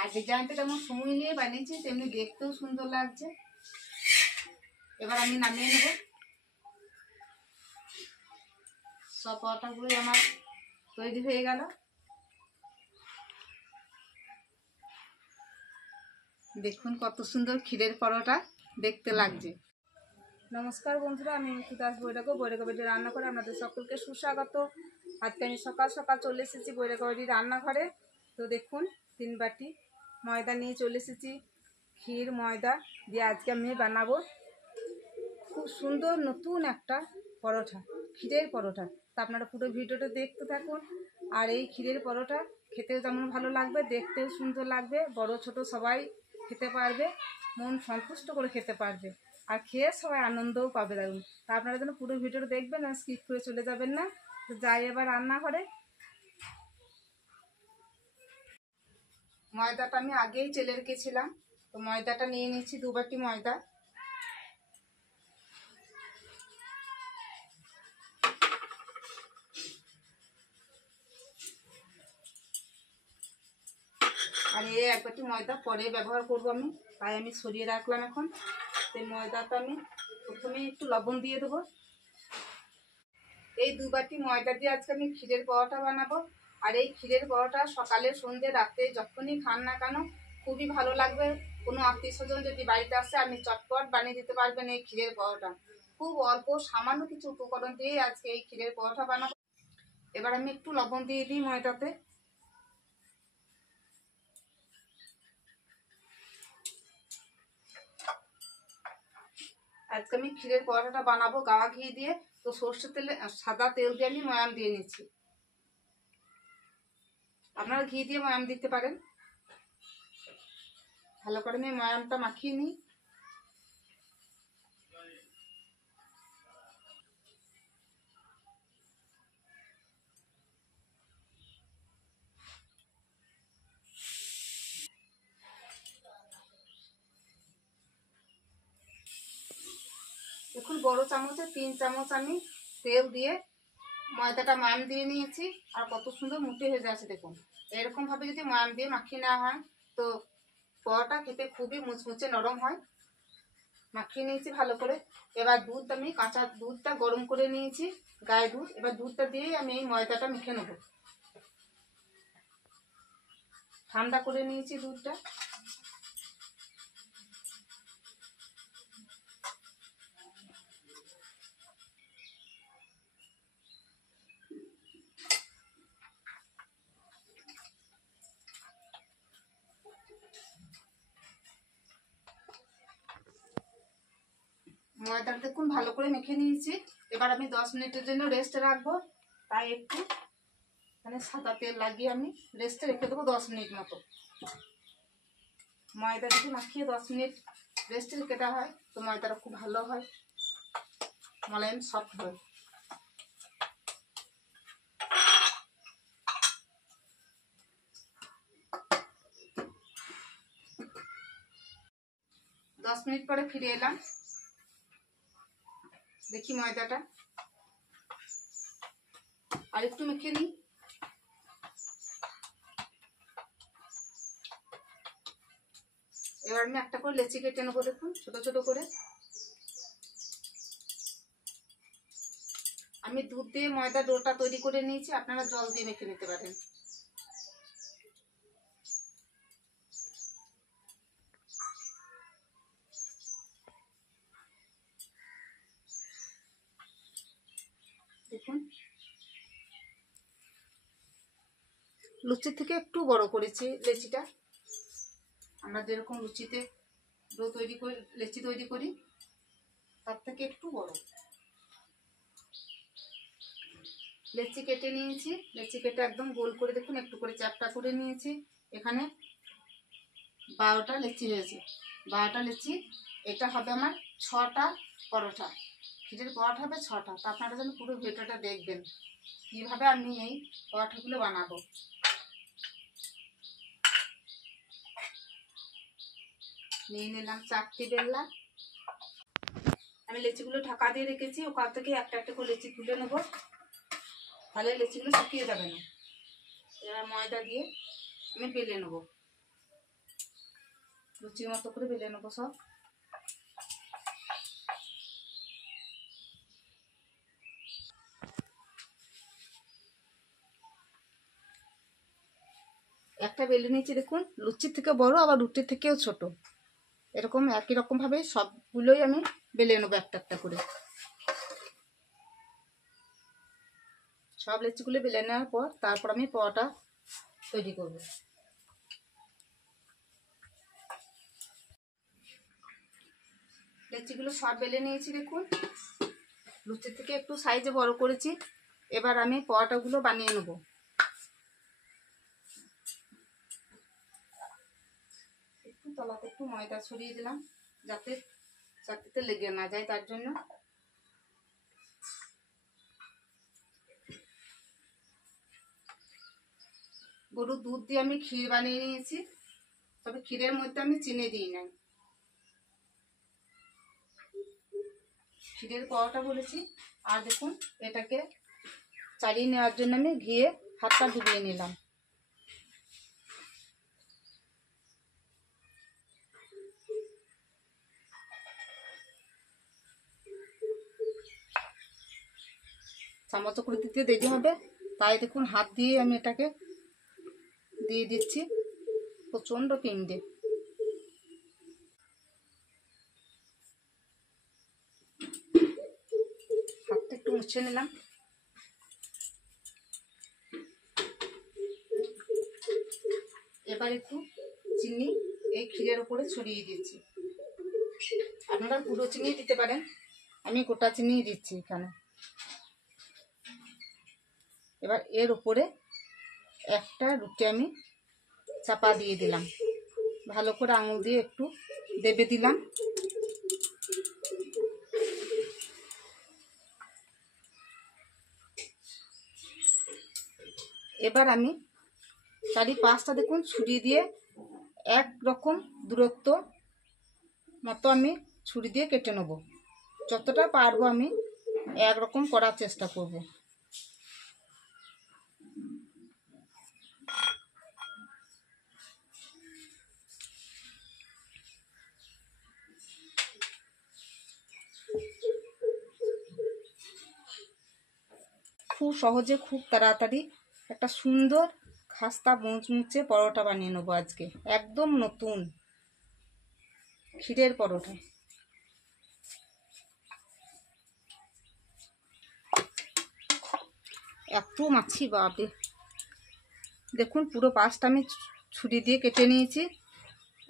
আর ডিজাইনটা যেমন সময় নিয়ে বানিয়েছি তেমনি দেখতেও সুন্দর লাগছে। এবার আমি নামিয়ে নেব। সব পরোটাগুলোই আমার তৈরি হয়ে গেল। দেখুন কত সুন্দর ক্ষীরের পরোটা দেখতে লাগছে। নমস্কার বন্ধুরা, আমি মুক্তি দাস বৈরাগী রান্না করে আপনাদের সকলকে সুস্বাগত। আজকে আমি সকাল সকাল চলে এসেছি বৈরাগী রান্নাঘরে। তো দেখুন 3 বাটি ময়দা নিয়ে চলে এসেছি। ক্ষীর ময়দা দিয়ে আজকে আমি বানাবো খুব সুন্দর নতুন একটা পরোটা, ক্ষীরের পরোটা। তা আপনারা পুরো ভিডিওটা দেখতে থাকুন। আর এই ক্ষীরের পরোটা খেতেও যেমন ভালো লাগবে, দেখতেও সুন্দর লাগবে, বড় ছোট সবাই খেতে পারবে, মন সন্তুষ্ট করে খেতে পারবে, আর খেয়ে সবাই আনন্দও পাবে। দেখুন, তা আপনারা যেন পুরো ভিডিওটা দেখবেন আর স্কিপ করে চলে যাবেন না। তো যাই এবার রান্নাঘরে। ময়দাটা আমি আগেই চেলে রেখেছিলাম। তো ময়দাটা নিয়ে নিচ্ছি 2 বাটি ময়দা। আর এই 1 বাটি ময়দা পরে ব্যবহার করব আমি, তাই আমি সরিয়ে রাখলাম এখন। এই ময়দাটা আমি প্রথমে একটু লবণ দিয়ে দেবো। এই 2 বাটি ময়দা দিয়ে আজকে আমি ক্ষীরের পরোটা বানাবো। আর এই ক্ষীরের পরোটা সকালে সন্ধ্যে রাতে যখনই খান না কেন খুবই ভালো লাগবে। কোনো আত্মীয় স্বজন যদি বাড়িতে আসে আপনি চটপট বানিয়ে দিতে পারবেন এই ক্ষীরের পরোটা। খুব অল্প সামান্য কিছু উপকরণ দিয়ে আজকে এই ক্ষীরের পরোটা বানাবো। এবার আমি একটু লবণ দিয়ে দিই ময়দাতে। আজকে আমি ক্ষীরের পরোটাটা বানাবো গাওয়া ঘি দিয়ে। তো সর্ষের তেলে সাদা তেল দিয়ে আমি ময়াম দিয়ে নিচ্ছি। আপনারা ঘি দিয়ে ময়াম দিতে পারেন। ভালো করে আমি ময়ামটা মাখিয়ে নিই। দেখুন বড় চামচে 3 চামচ আমি তেল দিয়ে ময়দাটা ময়াম দিয়ে নিয়েছি। আর কত সুন্দর মুঠে হয়ে যাচ্ছে দেখুন। এরকম ভাবে যদি ময়াম দিয়ে মাখিয়ে নেওয়া হয় তো পরোটা খেতে খুবই মুচমুচে নরম হয়। মাখিয়ে নিয়েছি ভালো করে। এবার দুধ, আমি কাঁচা দুধটা গরম করে নিয়েছি, গায়ে দুধ। এবার দুধটা দিয়েই আমি এই ময়দাটা মেখে নেব। ঠান্ডা করে নিয়েছি দুধটা। ময়দাটা দেখুন ভালো করে মেখে নিয়েছি। এবার আমি 10 মিনিটের জন্য রেস্টে রাখবো। তাই একটু মানে সাদা তেল লাগিয়ে আমি রেস্টে রেখে দেবো 10 মিনিট মতো। ময়দা যদি মাখিয়ে 10 মিনিট রেস্টে রেখে দেওয়া হয় তো ময়দাটা খুব ভালো হয়, মোলায়েম সফট হয়। দশ মিনিট পরে ফিরে এলাম। দেখি ময়দাটা আর একটু মেখে নিই। এবার আমি একটা করে লেচি কেটে নেবো। দেখুন ছোট ছোট করে। আমি দুধ দিয়ে ময়দা ডোটা তৈরি করে নিয়েছি, আপনারা জল দিয়ে মেখে নিতে পারেন। দেখুন লুচির থেকে একটু বড় করেছি লেচিটা। আমরা যেরকম লুচিতে ডো তৈরি করি, লেচি তৈরি করি, তার থেকে একটু বড় লেচি কেটে নিয়েছি। লেচি কেটে একদম গোল করে দেখুন একটু করে চ্যাপটা করে নিয়েছি। এখানে 12টা লেচি হয়েছে। 12টা লেচি, এটা হবে আমার 6টা পরোটা। ক্ষীরের পরোটা হবে 6টা। তা আপনারা যেন পুরো ভিডিওটা দেখবেন কীভাবে আমি এই পরোটাগুলো বানাবো। নিয়ে নিলাম 4টি বেলনা। আমি লেচিগুলো ঢাকা দিয়ে রেখেছি। ওখান থেকে একটা একটা করে লেচি তুলে নেবো, তাহলে লেচিগুলো শুকিয়ে যাবে না। এবার ময়দা দিয়ে আমি বেলে নেবো। লুচির মতো করে বেলে নেবো সব। একটা বেলে নিয়েছি দেখুন, লুচির থেকে বড় আবার রুটির থেকেও ছোট। এরকম একই রকম ভাবে সবগুলোই আমি বেলে নেবো একটা একটা করে। সব লুচিগুলো বেলে নেওয়ার পর তারপর আমি পোয়াটা তৈরি করব। লুচিগুলো সব বেলে নিয়েছি দেখুন, লুচির থেকে একটু সাইজে বড় করেছি। এবার আমি পোয়াটাগুলো বানিয়ে নেব। একটু তলাতে একটু ময়দা ছড়িয়ে দিলাম যাতে চাকতিতে লেগে না যায়, তার জন্য। গরুর দুধ দিয়ে আমি ক্ষীর বানিয়ে নিয়েছি, তবে ক্ষীরের মধ্যে আমি চিনি দিই নাই। ক্ষীরের পোয়াটা বলেছি। আর দেখুন, এটাকে চালিয়ে নেওয়ার জন্য আমি ঘিয়ে হাতটা ডুবিয়ে নিলাম। চামচ করে দিতে দেরি হবে, তাই দেখুন হাত দিয়ে আমি এটাকে দিয়ে দিচ্ছি। প্রচণ্ড পিণ্ডে। হাতটা একটু মুছে নিলাম। এবার একটু চিনি এই ক্ষীরের উপরে ছড়িয়ে দিচ্ছি। আপনারা গুঁড়ো চিনি দিতে পারেন, আমি গোটা চিনি দিচ্ছি এখানে। এবার এর উপরে একটা রুটি আমি চাপা দিয়ে দিলাম, ভালো করে আঙুল দিয়ে একটু দেবে দিলাম। এবার আমি চারিপাশটা দেখুন ছুরি দিয়ে একরকম দূরত্ব মতো আমি ছুরি দিয়ে কেটে নেব। যতটা পারবো আমি একরকম করার চেষ্টা করব। খুব সহজে খুব তাড়াতাড়ি একটা সুন্দর খাস্তা মুচমুচে পরোটা বানিয়ে নেবো আজকে। একদম নতুন ক্ষীরের পরোটা। এত মাছি বাপরে। দেখুন পুরো পাশটা আমি ছুরি দিয়ে কেটে নিয়েছি।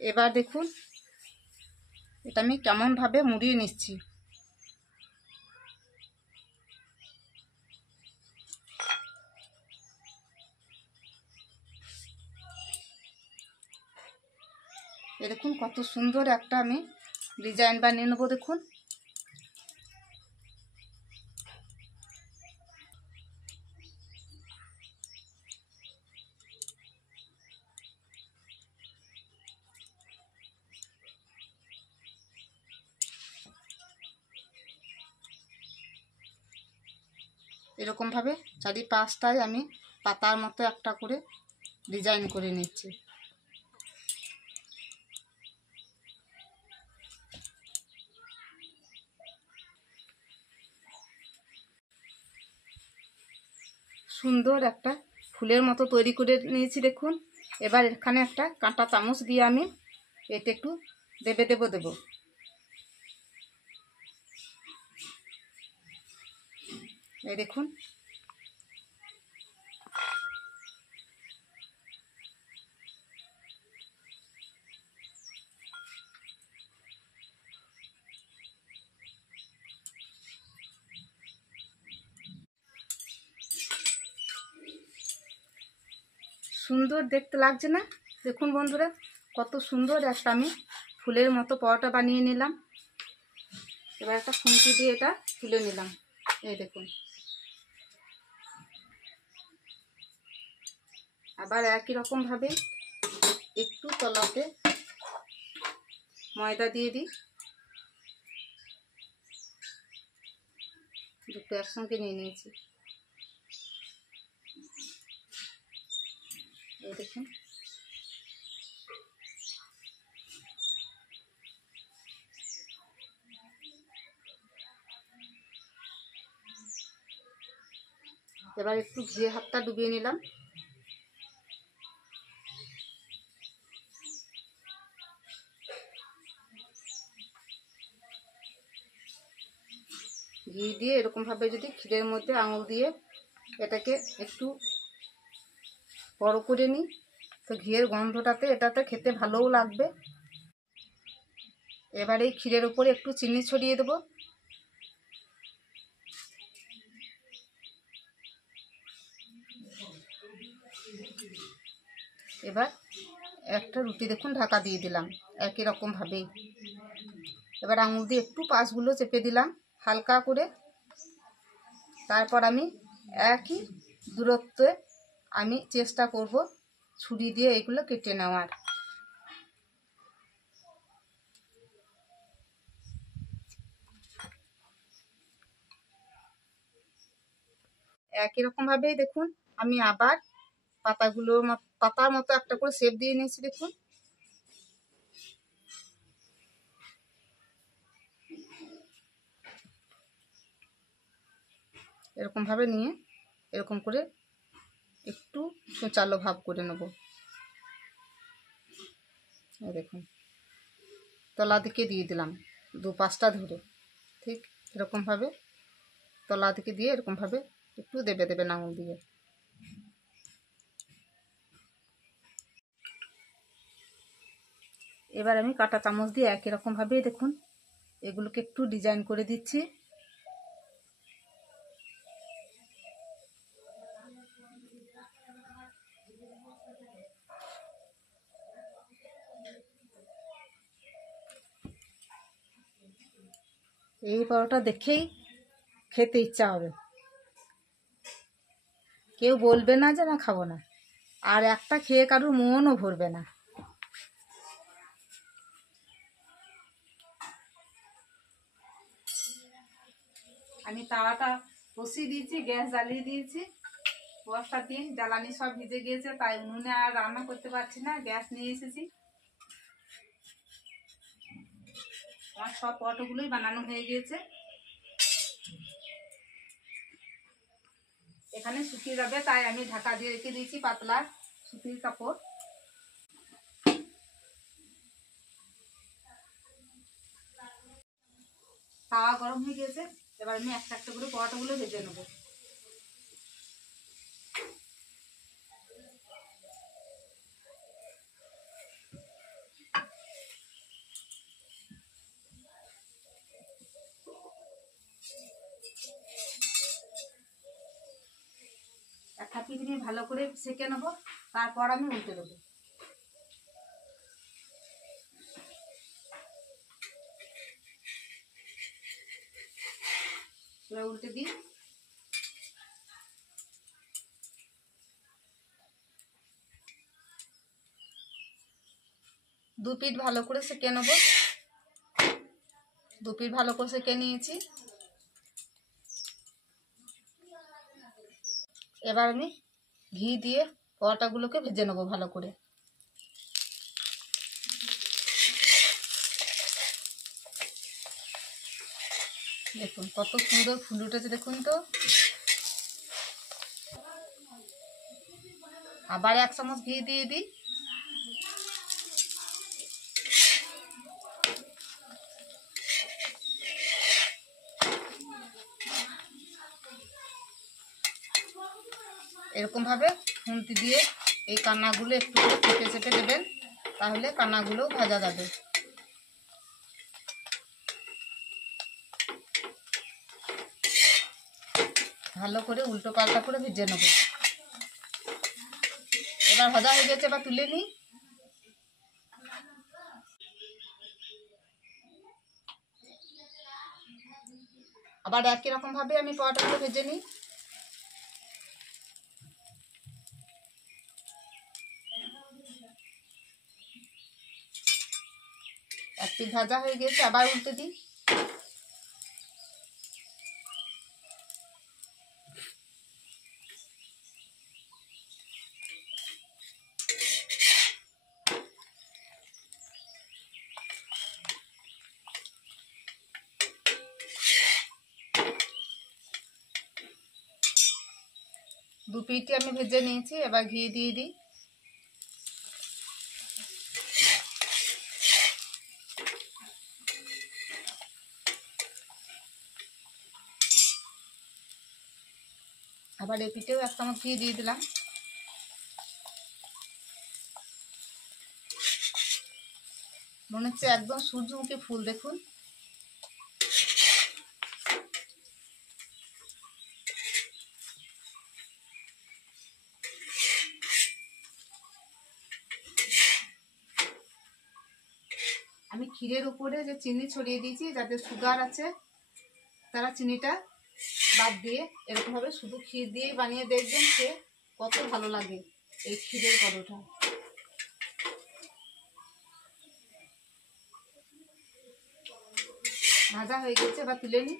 এবার দেখুন এটা আমি কেমনভাবে মুড়িয়ে নিচ্ছি। এ দেখুন কত সুন্দর একটা আমি ডিজাইন বানিয়ে নেবো। দেখুন এরকমভাবে চারিপাশটায় আমি পাতার মতো একটা করে ডিজাইন করে নিচ্ছি। সুন্দর একটা ফুলের মতো তৈরি করে নিয়েছি দেখুন। এবার এখানে একটা কাঁটা চামচ দিয়ে আমি এটা একটু দেবো। এই দেখুন সুন্দর দেখতে লাগছে না? দেখুন বন্ধুরা কত সুন্দর একটা আমি ফুলের মতো পরোটা বানিয়ে নিলাম। এবার একটা খুন্তি দিয়ে এটা তুলে নিলাম। এই দেখুন আবার একই রকম ভাবে একটু তলাতে ময়দা দিয়ে দিই। দুটো একসঙ্গে নিয়ে নিয়েছি। এই দেখুন এবার একটু ঘিয়ে হাতটা ডুবিয়ে নিলাম। ঘি দিয়ে এরকমভাবে যদি ক্ষীরের মধ্যে আঙুল দিয়ে এটাকে একটু বড় করে নিই, তো ঘিয়ের গন্ধটাতে এটাতে খেতে ভালোও লাগবে। এবার এই ক্ষীরের উপরে একটু চিনি ছড়িয়ে দেবো। এবার একটা রুটি দেখুন ঢাকা দিয়ে দিলাম একই রকমভাবেই। এবার আঙুল দিয়ে একটু পাশগুলো চেপে দিলাম হালকা করে। তারপর আমি একই দূরত্বে আমি চেষ্টা করব ছুরি দিয়ে এগুলো কেটে নেওয়ার। একই রকমভাবেই দেখুন আমি আবার পাতার মতো একটা করে শেপ দিয়ে নিয়েছি। দেখুন এরকমভাবে নিয়ে এরকম করে একটু সোচালো ভাব করে নেব। দেখুন তলা দিকে দিয়ে দিলাম দুপাশটা ধরে, ঠিক এরকমভাবে তলা দিকে দিয়ে এরকমভাবে একটু দেবে দেবে আঙুল দিয়ে। এবার আমি কাঁটা চামচ দিয়ে একই রকমভাবেই দেখুন এগুলোকে একটু ডিজাইন করে দিচ্ছি। এই পরোটা দেখেই খেতে ইচ্ছা হবে, কেউ বলবে না যে না খাবো না, আর একটা খেয়ে কারোর মনও ভরবে না। আমি তাওয়াটা বসিয়ে দিয়েছি, গ্যাস জ্বালিয়ে দিয়েছি। বর্ষার দিন জ্বালানি সব ভিজে গিয়েছে, তাই উনুনে আর রান্না করতে পারছি না, গ্যাস নিয়ে এসেছি। আমার সব পরোটাগুলোই বানানো হয়ে গিয়েছে। এখানে শুকিয়ে যাবে তাই আমি ঢাকা দিয়ে রেখে দিয়েছি পাতলা সুতির কাপড়। তাওয়া গরম হয়ে গেছে, এবার আমি একটা একটা করে পরোটাগুলো ভেজে নেবো। একটা পিঠ নিয়ে ভালো করে সেঁকে নেবো, তারপর আমি উল্টে দেবো। এবার উল্টে দিই। দু পিঠ ভালো করে সেঁকে নেবো। দু পিঠ ভালো করে সেঁকে নিয়েছি। এবার আমি ঘি দিয়ে পরোটাগুলোকে ভেজে নেবো ভালো করে। দেখুন কত সুন্দর ফুল উঠেছে, দেখুন তো। আবার এক চামচ ঘি দিয়ে দিই। এরকম ভাবে খুন্তি দিয়ে এই কান্নাগুলো একটু করে চেপে চেপে দেবেন, তাহলে কান্নাগুলোও ভাজা যাবে। ভালো করে উল্টো পাল্টা করে ভেজে নেব। এবার ভাজা হয়ে গেছে, এবার তুলে নিই। আবার একই রকম ভাবে আমি পরোটাগুলো ভেজে নিই। এক পিঠ ভাজা হয়ে গেছে, আবার উল্টে দিই। দু পিঠটি আমি ভেজে নিয়েছি, এবার ঘি দিয়ে দিই। আবার এই পিঠেও 1 চামচ ঘি দিয়ে দিলাম। মনে হচ্ছে একদম সূর্যমুখী ফুল, দেখুন। আমি ক্ষীরের উপরে যে চিনি ছড়িয়ে দিয়েছি, যাদের সুগার আছে তারা চিনিটা বাদ দিয়ে এরকম ভাবে শুধু ক্ষীর দিয়েই বানিয়ে দেখবেন সে কত ভালো লাগে এই ক্ষীরের পরোটা। ভাজা হয়ে গেছে, এবার তুলে নিই।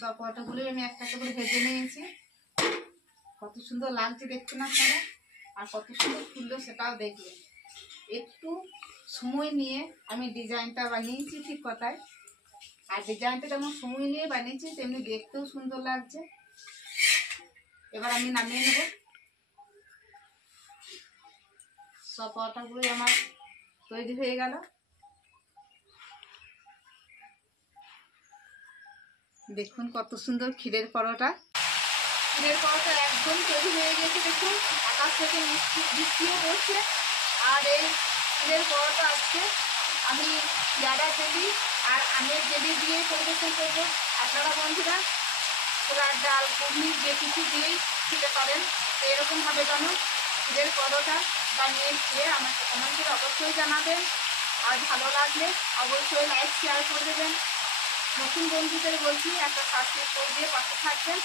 সব পরোটাগুলোই আমি একটা একটা করে ভেজে নিয়েছি। কত সুন্দর লাগছে দেখতে না আপনারা, আর কত সুন্দর ফুললো সেটাও দেখবেন। একটু সময় নিয়ে আমি ডিজাইনটা বানিয়েছি, ঠিক কথায়। আর ডিজাইনটা যেমন সময় নিয়ে বানিয়েছি তেমনি দেখতেও সুন্দর লাগছে। এবার আমি নামিয়ে নেব। সব পরোটাগুলোই আমার তৈরি হয়ে গেল। দেখুন কত সুন্দর ক্ষীরের পরোটা। ক্ষীরের পরোটা একদম তৈরি হয়ে গেছে, দেখুন আকাশ থেকে বৃষ্টিও পড়ছে। আর এই ক্ষীরের পরোটা আজকে আমি পেয়ারা জেলি আর আমের জেলি দিয়ে পরিবেশন করব। আপনারা বন্ধুরা ছোলার ডাল, পনির যে কিছু দিয়েই খেতে পারেন। তো এরকমভাবে যেন ক্ষীরের পরোটা বানিয়ে খেয়ে আমাকে কমেন্ট করে অবশ্যই জানাবেন। আর ভালো লাগলে অবশ্যই লাইক শেয়ার করে দেবেন। নতুন বন্ধুদের বলছি একটা সাবস্ক্রাইব করে দিয়ে পাশে থাকবেন।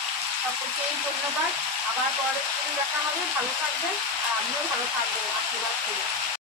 সকলকেই ধন্যবাদ। আবার পরের দিন দেখা হবে। ভালো থাকবেন আর আমিও ভালো থাকবো, আশীর্বাদ করি।